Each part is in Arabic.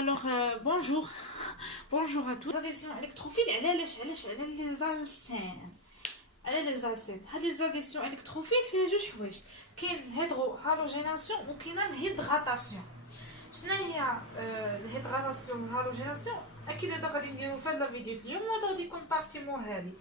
Alors, bonjour. Bonjour à tous. Adhésions électrophiles, على لي زالسين. هاد لي زاديسيون الكتروفيل فيها جوج حوايج. كاين الهيدرو هالوجيناسيون وكاين الهيدغاتاسيون. شنو هي الهيدغاتاسيون والهالوجيناسيون؟ اكيد هذا غادي نديرو في هاد الفيديو اليوم وهذا غادي يكون بارتي مور هادي.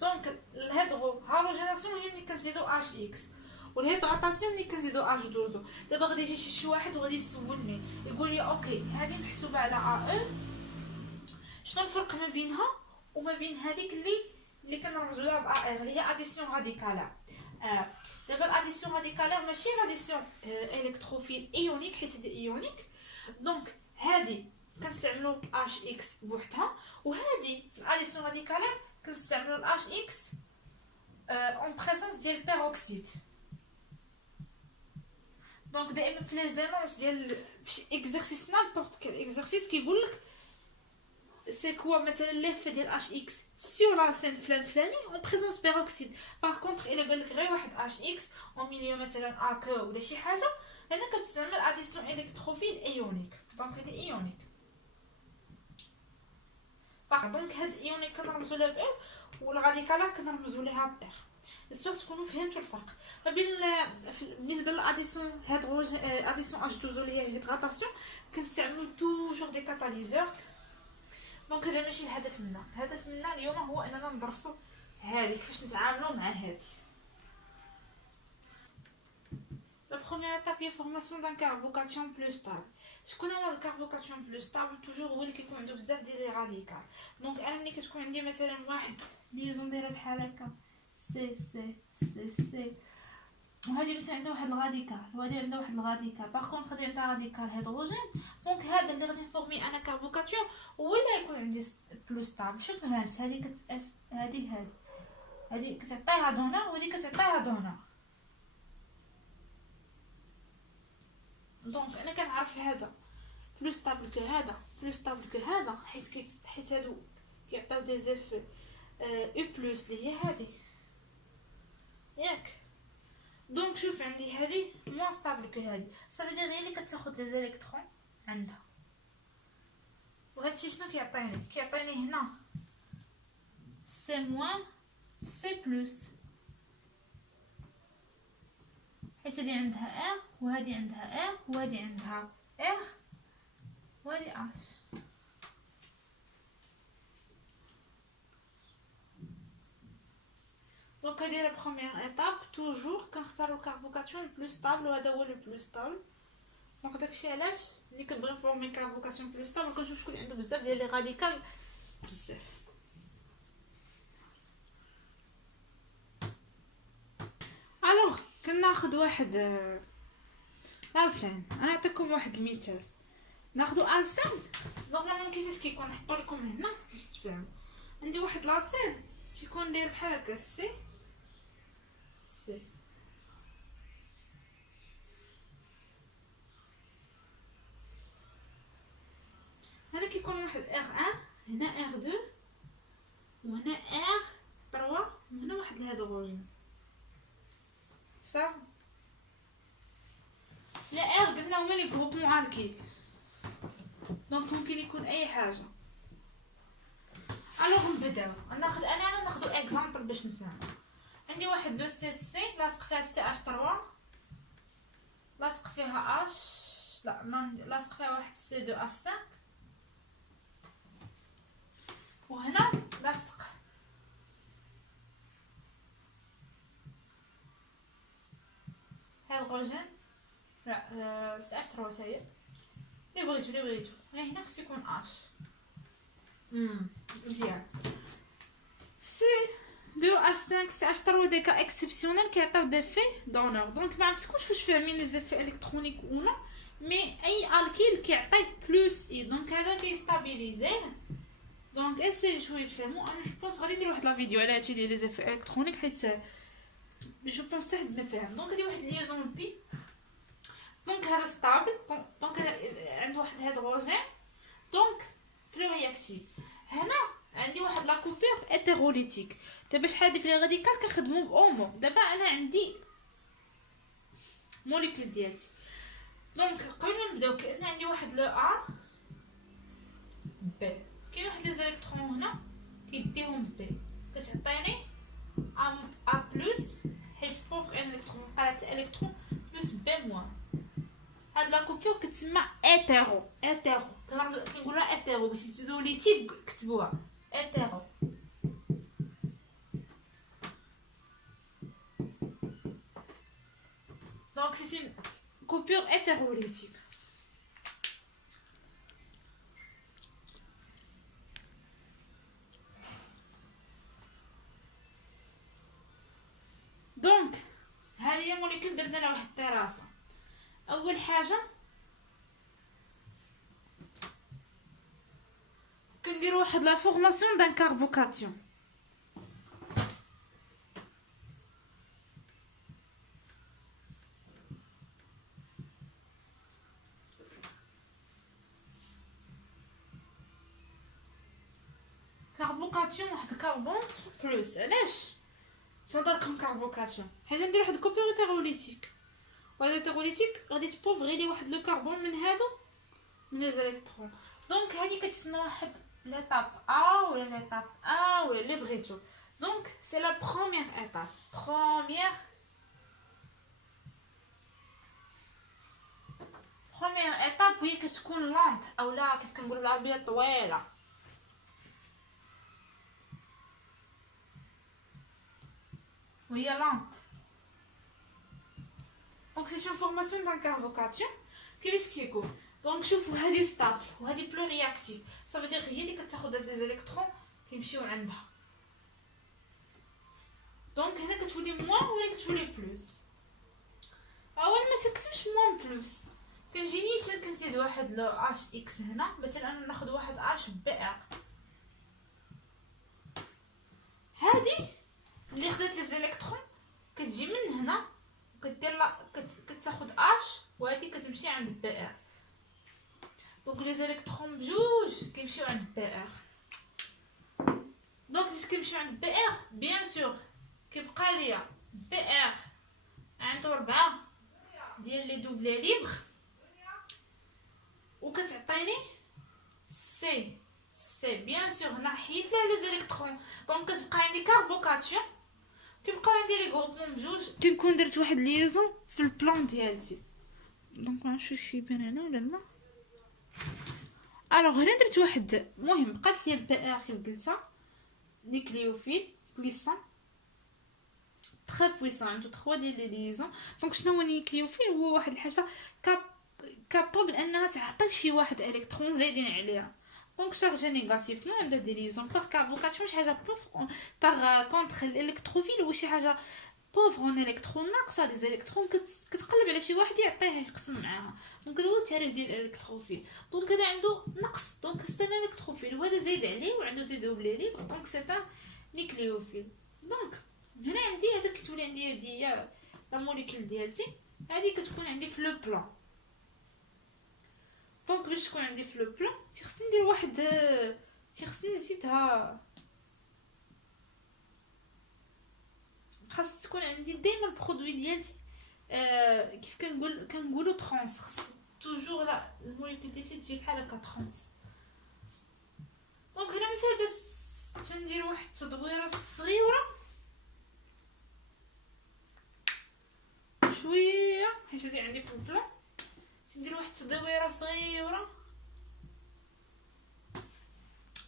دونك الهيدرو هالوجيناسيون هي ملي كنزيدو اش اكس، والهيدغاتاسيون ملي كنزيدو اش دوزو. دابا غادي يجي شي واحد وغادي يسولني يقول لي اوكي هذه محسوبه على ا او، شنو الفرق ما بينها وما بين هذيك اللي كنرمزو لها ب ا ار اللي هي اديسيون راديكال. دابا الاديسيون راديكال ماشي راديسيون الكتروفيل ايونيك حيت هي ايونيك. دونك هذه كنستعملو اش اكس بوحدها، وهذه في الاديسيون راديكال كنستعملو الاش اكس اون بريزونس ديال بيروكسيد. دونك دائما في لي زينونس ديال فشي اكزرسيس نالبورت كال اكزرسيس كيقول لك سي كوا مثلا ليف ديال اش اكس سور لاسين فلاني اون بريزونس بيروكسيد. باغ كونطخ الا قال لك غير واحد اش اكس اون ميليو مثلا اكو ولا شي حاجه، هنا كتستعمل اديسيون الكتروفيل ايونيك. دونك هذه ايونيك. دونك هاد الايونيك كنرمزو لها ب ار والراديكال كنرمزو لها ب ار. جيسبر تكونوا فهمتوا الفرق ما بين بالنسبه للاديسيون اديسيون اش دوزو اللي هي هيدغاتاسيون كنستعملوا توجور دي كاتاليزور. دونك هذا ماشي الهدف منا. الهدف منا اليوم هو اننا ندرسوا هذه كيفاش نتعاملوا مع هذه. لا بروميير ايتاب هي فورماسيون دان كاربوكاتيون بلو ستابل. شكون هو الكاربوكاتيون بلو ستابل؟ توجور هو اللي كيكون عنده بزاف ديال لي راديكال. دونك انا ملي كتكون عندي مثلا واحد ليزون دايره بحال هكا سي سي سي سي، وهذه مثلا عندها واحد الراديكال وهذه عندها واحد الراديكال، باغ كونطخ هذه عندها راديكال هيدروجين. دونك هذا اللي غادي نفورمي انا كاربوكاتيون هو اللي يكون عندي بلو ستابل. شوف هانت هذه كتاف هذه كتعطيها دونر وهذه كتعطيها دونر. دونك انا كنعرف هذا بلو ستابل كو هذا بلو ستابل كو هذا حيت هادو كيعطيو دي زيف او بلس اللي هي هذه ياك. دونك شوف عندي هذه موان ستابل كو هذه، صافي دير هي اللي كتاخذ لي زيليكترون عندها. وهادشي شنو كيعطيني هنا سي موان سي بلس، حيت هذه عندها ار وهذه عندها ار وهذه عندها ار وهذه اش. دونك هذه لا بروميير ايتاب. توجور كنختاروا الكاربوكاتيون البلو ستابل وهذا هو لو بلو ستابل. دونك داكشي علاش ملي كنبغي نفورمي كاربوكاتيون بلو ستابل كنشوف شكون عنده بزاف ديال لي راديكال بزاف. الوغ كناخذ واحد السين. انا نعطيكم واحد المثال. ناخذ السين نورمالمون كيفاش كيكون، نحطو لكم هنا باش تفهموا. عندي واحد لاسين تيكون داير بحال هكا سي سي، هنا كيكون واحد ار 1 هنا ار 2 وهنا ار 3 وهنا واحد الهيدروجين صافي. لا ار قلنا هما لي جروبمون الكيل، دونك ممكن يكون اي حاجه. الوغ نبداو. انا ناخذ اكزامبل باش نفهم. عندي واحد لو سي سي لاصق فيها سي اش 3 لاصق فيها اش لاصق فيها واحد سي 2 اش 5 وهنا لاصق هيدروجين لا سي اش 3 تاهي اللي بغيتو. هنا خصو يكون اش مزيان. سي 2 اش 5 سي اش 3 دي كا اكسبسيونيل كيعطيو دي في دونور. دونك ما عرفتكمش واش فاهمين لي زيفي الكترونيك ولا مي اي الكيل كيعطي بلس اي. دونك هذا كيستابيليزيه. دونك اسي شويه تفهموا. انا جو بونس غادي ندير واحد لا فيديو على هادشي ديال لي زيفي الكترونيك حيت جو بونس حتى حد ما فاهم. دونك هادي واحد ليزون بي. دونك هذا ستابل. دونك عنده واحد هيدروجين دونك بلو رياكتيف. هنا عندي واحد لا كوبور هيتيروليتيك. دابا شحال هادي في لي راديكال كنخدموا باومو. دابا انا عندي موليكول ديالتي. دونك قبل ما نبداو كان عندي واحد لو ا كيديهم بي كتعطيني ا بلس حيت بوف ان الكترون قالت الكترون بلس بي موان. هاد لا كوبيور كتسمى ايتيرو كنقولها ايتيرو باش تزيدوا لي تيب كتبوها ايتيرو. دونك سي اون كوبيور هيتيروليتيك. دونك هذه هي موليكول درنا لها واحد الدراسه. اول حاجه كنديروا واحد لا فورماسيون دان كاربوكاتيون. كاربوكاتيون واحد الكربون بلس. علاش تنضركم كاربوكاتيون؟ حيت ندير واحد كوبيور هيتيروليتيك، وهذا هيتيروليتيك غادي تبوفغي لي واحد لو كربون من هادو من لي زالكترون. دونك هادي كتسمى واحد ليتاب ا ولا ليتاب ا ولا لي بغيتو. دونك سي لا بروميير ايتاب. بروميير ايتاب هي كتكون لونط اولا كيف كنقولوا بالعربيه طويله. وهي لونط. دونك سي اون فورماسيون دان كاربوكاتيون. كيفاش كيكون؟ دونك شوفوا هذه ستابل وهذه بلو رياكتيف، صافي دير هي اللي كتاخذ هاد لي زالكترون كيمشيو عندها. دونك هنا كتولي موان ولا كتولي بلوس. اول ما تكتبش موان بلوس كنجينيش كنزيد واحد لو اش اكس هنا، مثلا انا ناخذ واحد اش بي ار. هذه اللي خدات لي زالكترون كتجي من هنا وكدير لا كتاخذ اش وهذه كتمشي عند بي ار. دونك لي زالكترون بجوج كيمشيو عند بي ار. دونك باش كيمشيو عند بي ار بيان سور كيبقى ليا بي ار عنده 4 ديال لي دوبلي ليبر وكتعطيني سي بيان سور. هنا حيت لها لي زالكترون دونك كتبقى عندي كاربوكاتيون، كيبقى عندي لي غروبمون بجوج. كنكون درت واحد ليزون في البلان ديالتي. دونك معرفتش واش يبان هنا ولا لا. الوغ هنا درت واحد المهم بقات لي بي ار كيف قلتها نيكليوفيل بويسون تري بويسون عنده 3 ديال لي ليزون. دونك شنو هو نيكليوفيل؟ هو واحد الحاجه كابابل انها تعطي شي واحد الكترون زايدين عليها. دونك شارجي نيجاتيفمون عندها دي ليزون باغ كاربوكاتيون شي حاجه بوف باغ كونتر الالكتروفيل هو شي حاجه بوفر اون الكترون ناقصه دي زالكترون كتقلب على شي واحد يعطيه يقسم معاها. دونك هذا هو التعريف ديال الالكتروفيل. دونك هذا عنده نقص دونك سي ان الكتروفيل وهذا زايد عليه وعنده دي دوبلي ليبر دونك سي ان نيكليوفيل. دونك هنا عندي هذا كتولي عندي هي لا موليكول ديالتي هذه كتكون عندي في لو بلان. دونك باش تكون عندي في لو بلان خصني ندير واحد خصني نزيدها. خاص تكون عندي ديما البرودوي ديالتي كيف كنقولوا ترانس. خاص توجور لا الموليكول ديالتي تجي بحال هكا ترانس. دونك هنا مثلا بس تندير واحد التدويره صغيره شويه حيت هادي عندي في البلان. تندير واحد التدويره صغيره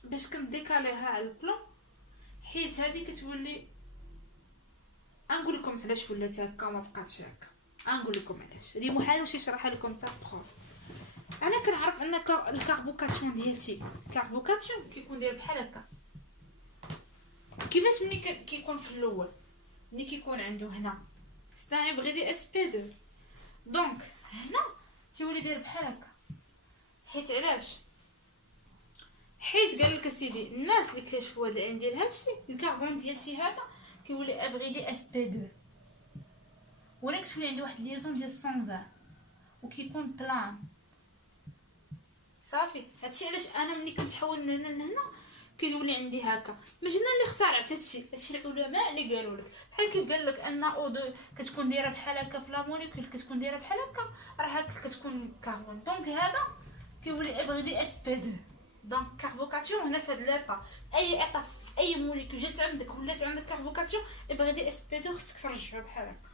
باش كنديكاليها على البلان حيت هادي كتولي. غنقول لكم علاش ولات هكا ما بقاتش هكا. غنقول لكم علاش. هذه محال واش يشرحها لكم حتى بروف. انا كنعرف ان الكاربوكاتيون ديالتي كاربوكاتيون كيكون داير بحال هكا. كيفاش ملي كيكون في الاول ملي كيكون عنده هنا ستان بغيدي اس بي 2 دونك هنا تيولي داير بحال هكا. حيت علاش؟ حيت قال لك سيدي الناس اللي اكتشفوا هذا العين ديال هادشي الكربون ديالتي هذا كيولي ابغيدي اس بي 2 ولكن كتولي عنده واحد ليزون ديال 120 وكيكون بلان صافي. هادشي علاش انا ملي كنتحول من هنا لهنا كيولي عندي هكا. ماشي انا اللي اخترعت هادشي العلماء اللي قالوا لك. بحال كيف قال لك ان او 2 كتكون دايره بحال هكا في لا موليكول كتكون دايره بحال هكا راه هكا كتكون كربون. دونك هذا كيولي ابغيدي اس بي 2. دونك كاربوكاتيون هنا في هاد ليطا اي ايطا اي موليكول جات عندك ولات عندك كاربوكاتيون ابغي دي اس بي 2 خصك ترجعو بحال هكا.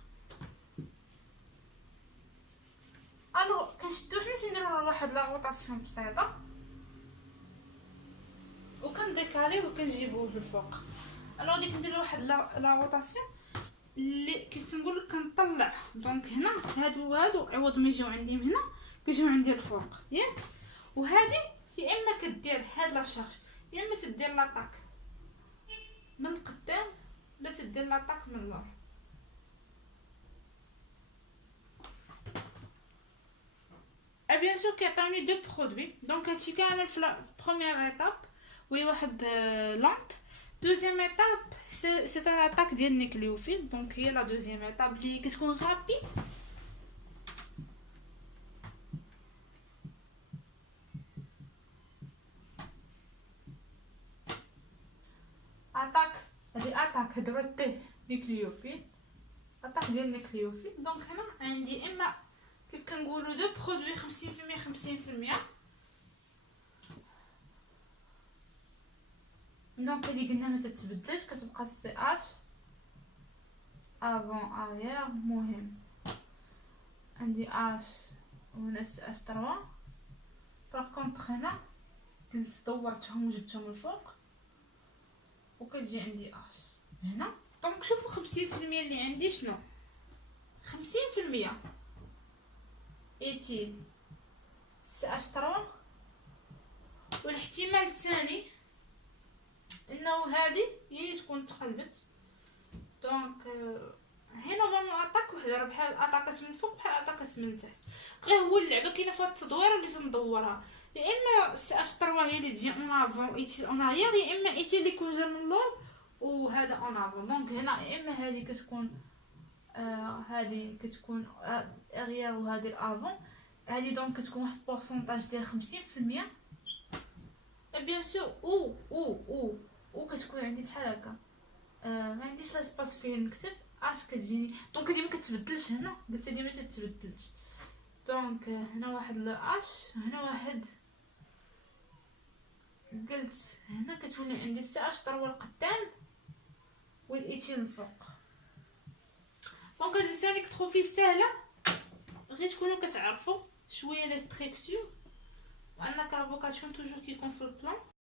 الو كنشدو حنا تنديرو واحد لا روطاسيون بسيطه وكنديكاليوه وكنجيبوه للفوق. الو غادي كندير واحد لا روطاسيون اللي كيف كنقول لك كنطلع. دونك هنا هادو عوض ما يجيو عندي من هنا كيجيو عندي الفوق ياك. وهادي يا اما كدير هاد لا شارج يا اما تدير لاطاك من القدام ولا تدير لاطاك من اللور. بيان سور كيعطيوني دو برودوي. دونك هادشي كامل في بروميير ايتاب وهي واحد لونط. دوزيام ايتاب سي ان اتاك ديال النيكليوفيل. دونك هي لا دوزيام ايتاب اللي كتكون غابي. اتاك هادي اتاك هضرتيه نيكليوفيل اتاك ديال النيكليوفيل. دونك هنا عندي اما كيف كنقولوا دو برودوي 50% دونك هادي قلنا ما تتبدلش كتبقى سي اش افون اريير. مهم عندي اش وهنا سي اش 3. باغ كونطخ هنا قلت دورتهم وجبتهم الفوق وكتجي عندي اش هنا. دونك شوفوا 50% اللي عندي شنو 50% ايتيل سي اش 3. والاحتمال الثاني انه هذه هي تكون تقلبت. دونك هنا نورمال اتاك وحده بحال اتاكات من الفوق بحال اتاكات من التحت. غير هو اللعبه كاينه فيها التدوير اللي تندورها. يا اما سي اش 3 هي اللي تجي اون افون ايتيل اون اريير يا اما ايتيل اللي يكون جا من اللور وهذا اون افون. دونك هنا يا اما هذه كتكون هذه كتكون اريير وهذه الافون. هذه دونك كتكون واحد البورسونطاج ديال 50%. بيان سور او كتكون عندي بحال هكا ما عنديش لاسباس فيه نكتب اش كتجيني. دونك هادي ما كتبدلش هنا قلت هادي ما تتبدلش. دونك هنا واحد لو اش هنا واحد قلت هنا كتولي عندي سي اش 3 القدام والايتيل الفوق. دونك هادي سي الكتروفيل سهله غير تكونوا كتعرفوا شويه لي ستركتور وعندنا كاربوكاتيون توجور كيكون في البلان.